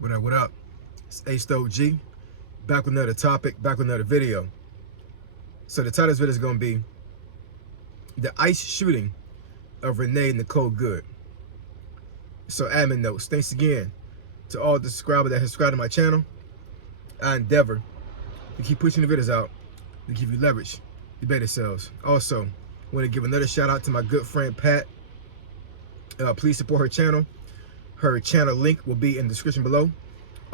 What up? It's A G, back with another topic, back with another video. So the title of this video is going to be the ICE shooting of Renee Nicole Good. So admin notes, thanks again to all the subscribers that have subscribed to my channel. I endeavor to keep pushing the videos out to give you leverage to better sales. Also, want to give another shout out to my good friend Pat. Please support her channel. Her channel link will be in the description below.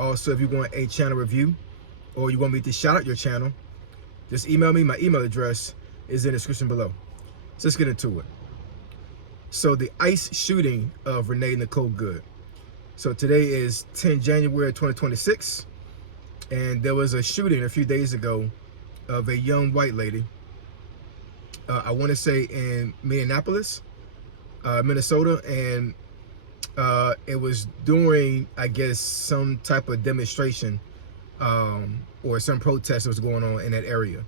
Also, if you want a channel review or you want me to shout out your channel, just email me. My email address is in the description below. So let's get into it. So the ICE shooting of Renee Nicole Good. So today is 10 January 2026, and there was a shooting a few days ago of a young white lady. I want to say in Minneapolis, Minnesota, and it was during, I guess, some type of demonstration or some protest that was going on in that area.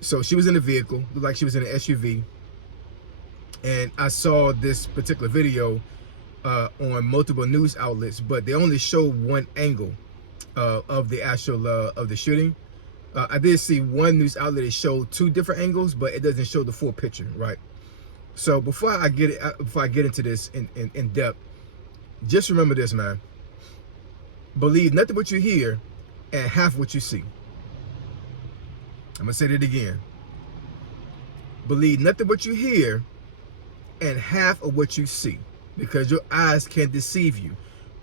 So she was in a vehicle, looked like she was in an SUV, and I saw this particular video on multiple news outlets, but they only show one angle of the actual of the shooting. I did see one news outlet that showed two different angles, but it doesn't show the full picture, right? So before I get into this in depth, just remember this, man. Believe nothing what you hear and half what you see. I'm gonna say that again. Believe nothing what you hear and half of what you see, because your eyes can deceive you,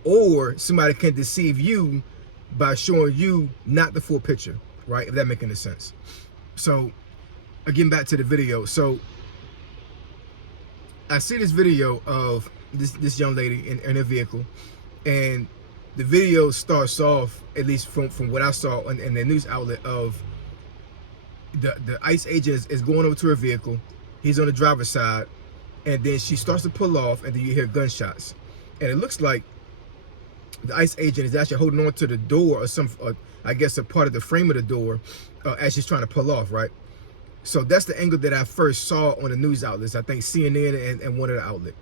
or somebody can deceive you by showing you not the full picture, right? If that makes any sense. So again, back to the video. So I see this video of this young lady in a vehicle, and the video starts off, at least from what I saw in the news outlet, of the ICE agent is going over to her vehicle. He's on the driver's side, and then she starts to pull off, and then you hear gunshots, and it looks like the ICE agent is actually holding on to the door, or I guess a part of the frame of the door, as she's trying to pull off, right? So that's the angle that I first saw on the news outlets. I think CNN and one of the outlets.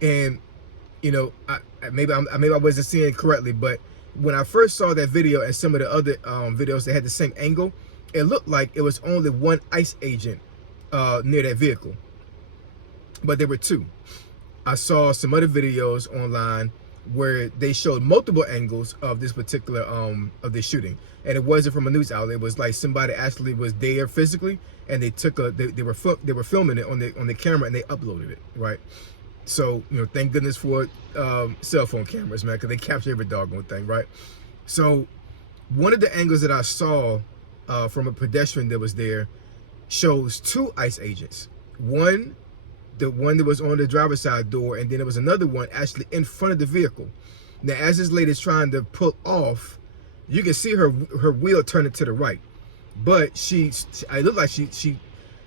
And you know, maybe I wasn't seeing it correctly, but when I first saw that video and some of the other videos that had the same angle, it looked like it was only one ICE agent near that vehicle, but there were two. I saw some other videos online where they showed multiple angles of this particular of the shooting, and it wasn't from a news outlet. It was like somebody actually was there physically, and they took they were filming it on the camera, and they uploaded it, right? So, you know, thank goodness for cell phone cameras, man, because they capture every doggone thing, right? So one of the angles that I saw from a pedestrian that was there shows two ICE agents. The one that was on the driver's side door, and then there was another one actually in front of the vehicle. Now, as this lady's trying to pull off, you can see her wheel turning to the right, but I looked like she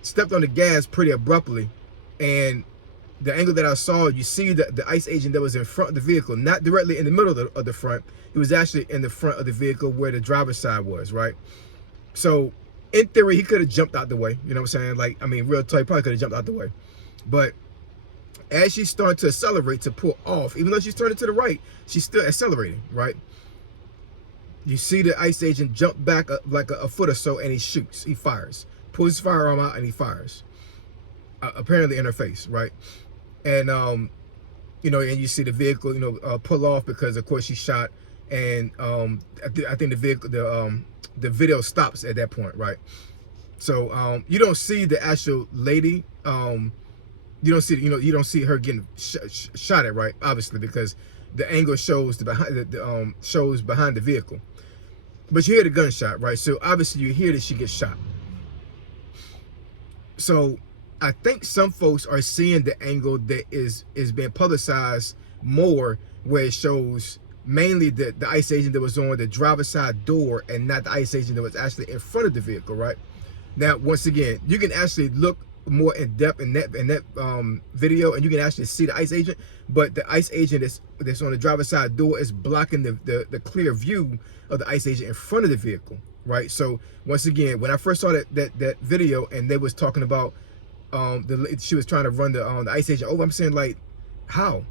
stepped on the gas pretty abruptly, and the angle that I saw, you see the ICE agent that was in front of the vehicle, not directly in the middle of the front. It was actually in the front of the vehicle where the driver's side was, right? So in theory, he could have jumped out the way. You know what I'm saying? Like, I mean, real talk, he probably could have jumped out the way. But as she started to accelerate to pull off, even though she's turning to the right, she's still accelerating, right? You see the ICE agent jump back like a foot or so, and he shoots. He fires. Pulls his firearm out, and he fires. Apparently in her face, right? And you know, and you see the vehicle, you know, pull off, because of course she shot, and I think the vehicle, the video stops at that point, right? So you don't see the actual lady. You don't see her getting shot at, right? Obviously, because the angle shows shows behind the vehicle, but you hear the gunshot, right? So obviously you hear that she gets shot. So I think some folks are seeing the angle that is being publicized more, where it shows mainly the ICE agent that was on the driver's side door, and not the ICE agent that was actually in front of the vehicle, right? Now, once again, you can actually look more in depth in that video, and you can actually see the ICE agent, but the ICE agent that's on the driver's side door is blocking the clear view of the ICE agent in front of the vehicle, right? So once again, when I first saw that video, and they was talking about she was trying to run the ICE agent over, I'm saying, like, how?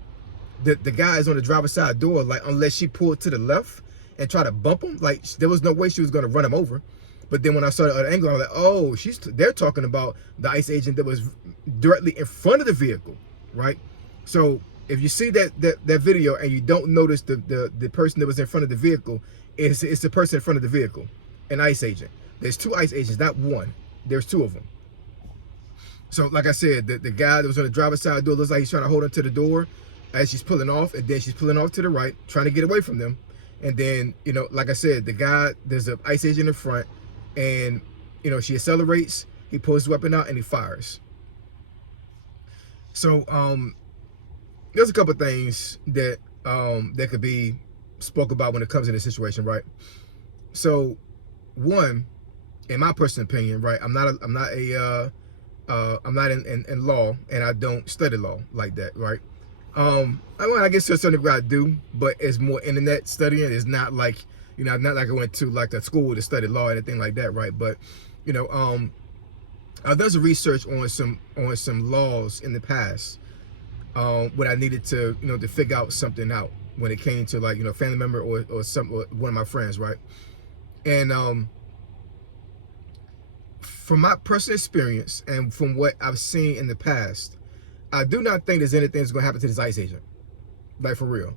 the guy is on the driver's side door, like, unless she pulled to the left and try to bump him, like, there was no way she was going to run him over. But then when I saw the other angle, I was like, oh, they're talking about the ICE agent that was directly in front of the vehicle, right? So if you see that video and you don't notice the person that was in front of the vehicle, it's the person in front of the vehicle, an ICE agent. There's two ICE agents, not one. There's two of them. So like I said, the guy that was on the driver's side door looks like he's trying to hold onto the door as she's pulling off, and then she's pulling off to the right, trying to get away from them. And then, you know, like I said, the guy, there's an ICE agent in front, and, you know, she accelerates, he pulls his weapon out, and he fires. So there's a couple of things that that could be spoke about when it comes to this situation, right? So one, in my personal opinion, right, I'm not in law, and I don't study law like that, right? I guess to a certain degree I do, but it's more internet studying. It's not like, you know, not like I went to like a school to study law or anything like that, right? But, you know, I've done some research on some laws in the past when I needed to, you know, to figure out something out when it came to, like, you know, family member or one of my friends, right? And from my personal experience and from what I've seen in the past, I do not think there's anything that's going to happen to this ICE agent. Like, for real.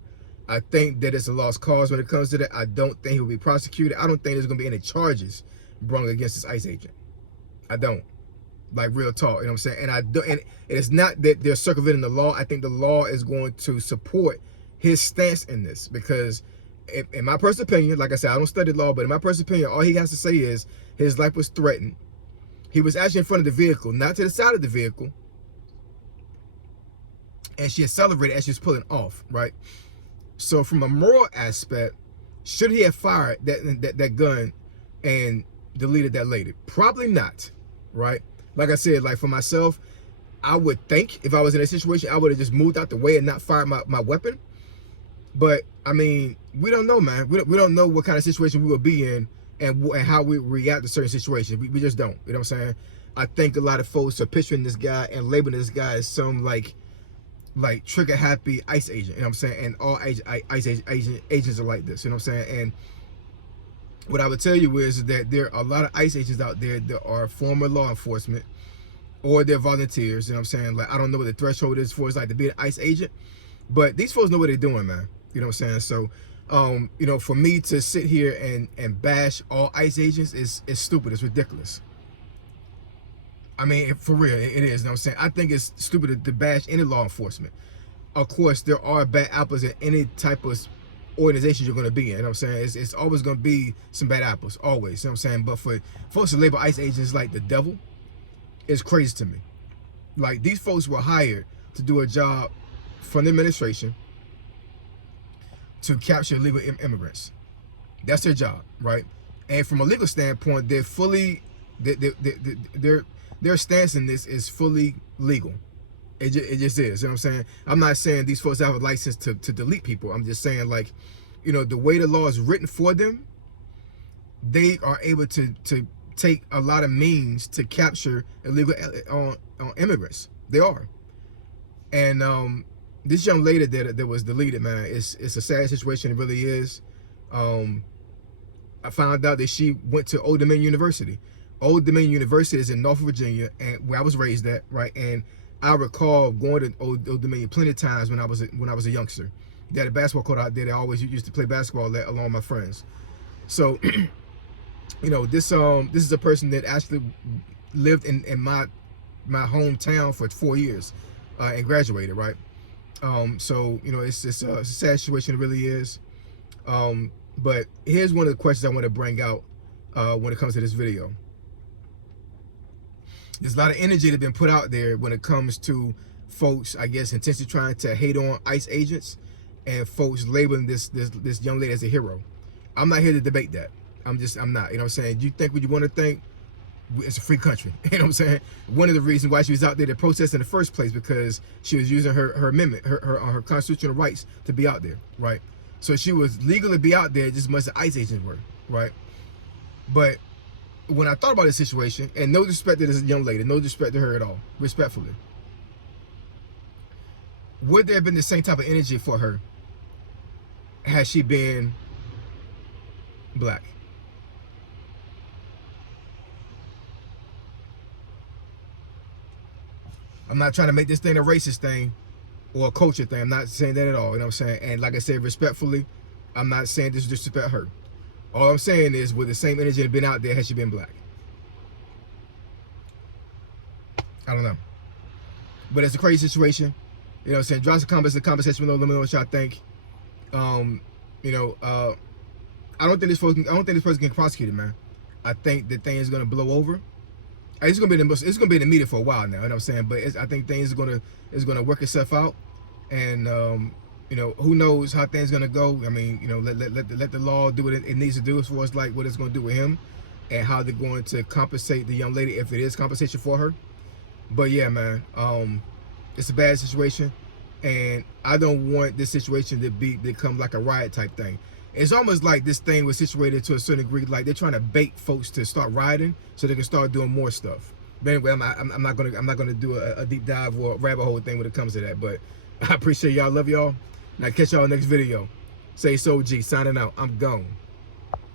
I think that it's a lost cause when it comes to that. I don't think he'll be prosecuted. I don't think there's going to be any charges brought against this ICE agent. I don't. Like, real talk, you know what I'm saying? And I do, and it's not that they're circumventing the law. I think the law is going to support his stance in this, because in my personal opinion, like I said, I don't study law, but in my personal opinion, all he has to say is his life was threatened. He was actually in front of the vehicle, not to the side of the vehicle, and she accelerated as she was pulling off, right? So from a moral aspect, should he have fired that gun and deleted that lady? Probably not, right? Like I said, like, for myself, I would think if I was in a situation, I would have just moved out the way and not fired my weapon. But I mean, we don't know, man. We don't know what kind of situation we will be in and how we react to certain situations. We just don't. You know what I'm saying? I think a lot of folks are picturing this guy and labeling this guy as some like trigger happy ICE agent. You know what I'm saying? And all ICE agents are like this. You know what I'm saying? And what I would tell you is that there are a lot of ICE agents out there that are former law enforcement, or they're volunteers. You know what I'm saying? Like, I don't know what the threshold is for, it's like to be an ICE agent, but these folks know what they're doing, man. You know what I'm saying? So, you know, for me to sit here and bash all ICE agents is stupid. It's ridiculous. I mean, for real, it is. You know what I'm saying? I think it's stupid to bash any law enforcement. Of course, there are bad apples in any type of organization you're going to be in. You know what I'm saying? It's always going to be some bad apples, always. You know what I'm saying? But for folks to label ICE agents like the devil is crazy to me. Like, these folks were hired to do a job from the administration to capture illegal immigrants. That's their job, right? And from a legal standpoint, they're fully, their stance in this is fully legal. It just is. You know what I'm saying? I'm not saying these folks have a license to delete people. I'm just saying, like, you know, the way the law is written for them, they are able to take a lot of means to capture illegal on immigrants. They are. And this young lady that was deleted, man, it's a sad situation. It really is. I found out that she went to Old Dominion University. Old Dominion University is in Norfolk, Virginia, and where I was raised at, right? And I recall going to Old Dominion plenty of times when I was a youngster. They had a basketball court out there. They always used to play basketball there along with my friends. So, you know, this is a person that actually lived in my hometown for 4 years and graduated, right? So, you know, it's a sad situation. It really is. But here's one of the questions I want to bring out when it comes to this video. There's a lot of energy that's been put out there when it comes to folks, I guess, intentionally trying to hate on ICE agents and folks labeling this young lady as a hero. I'm not here to debate that. I'm not. You know what I'm saying? You think what you want to think. It's a free country. You know what I'm saying? One of the reasons why she was out there to protest in the first place, because she was using her amendment, her constitutional rights to be out there, right? So she was legal to be out there just as much as ICE agents were, right? But when I thought about this situation, and no disrespect to this young lady, no disrespect to her at all, respectfully, would there have been the same type of energy for her had she been black? I'm not trying to make this thing a racist thing or a culture thing. I'm not saying that at all. You know what I'm saying? And like I said, respectfully, I'm not saying this to disrespect her. All I'm saying is, with the same energy that been out there, had she been black? I don't know. But it's a crazy situation. You know what I'm saying? Drop some comments in the comment section below. Let me know what y'all think. You know, I don't think this person can get prosecuted, man. I think the thing is gonna blow over. It's gonna be in the media for a while now. You know what I'm saying? But I think things is gonna work itself out, and you know, who knows how things gonna go. I mean, you know, let the law do what it needs to do as far as like what it's gonna do with him, and how they're going to compensate the young lady if it is compensation for her. But yeah, man, it's a bad situation, and I don't want this situation to become like a riot type thing. It's almost like this thing was situated to a certain degree, like they're trying to bait folks to start rioting so they can start doing more stuff. But anyway, I'm not gonna do a deep dive or a rabbit hole thing when it comes to that. But I appreciate y'all, love y'all, and I'll catch y'all next video. Say so G, signing out. I'm gone.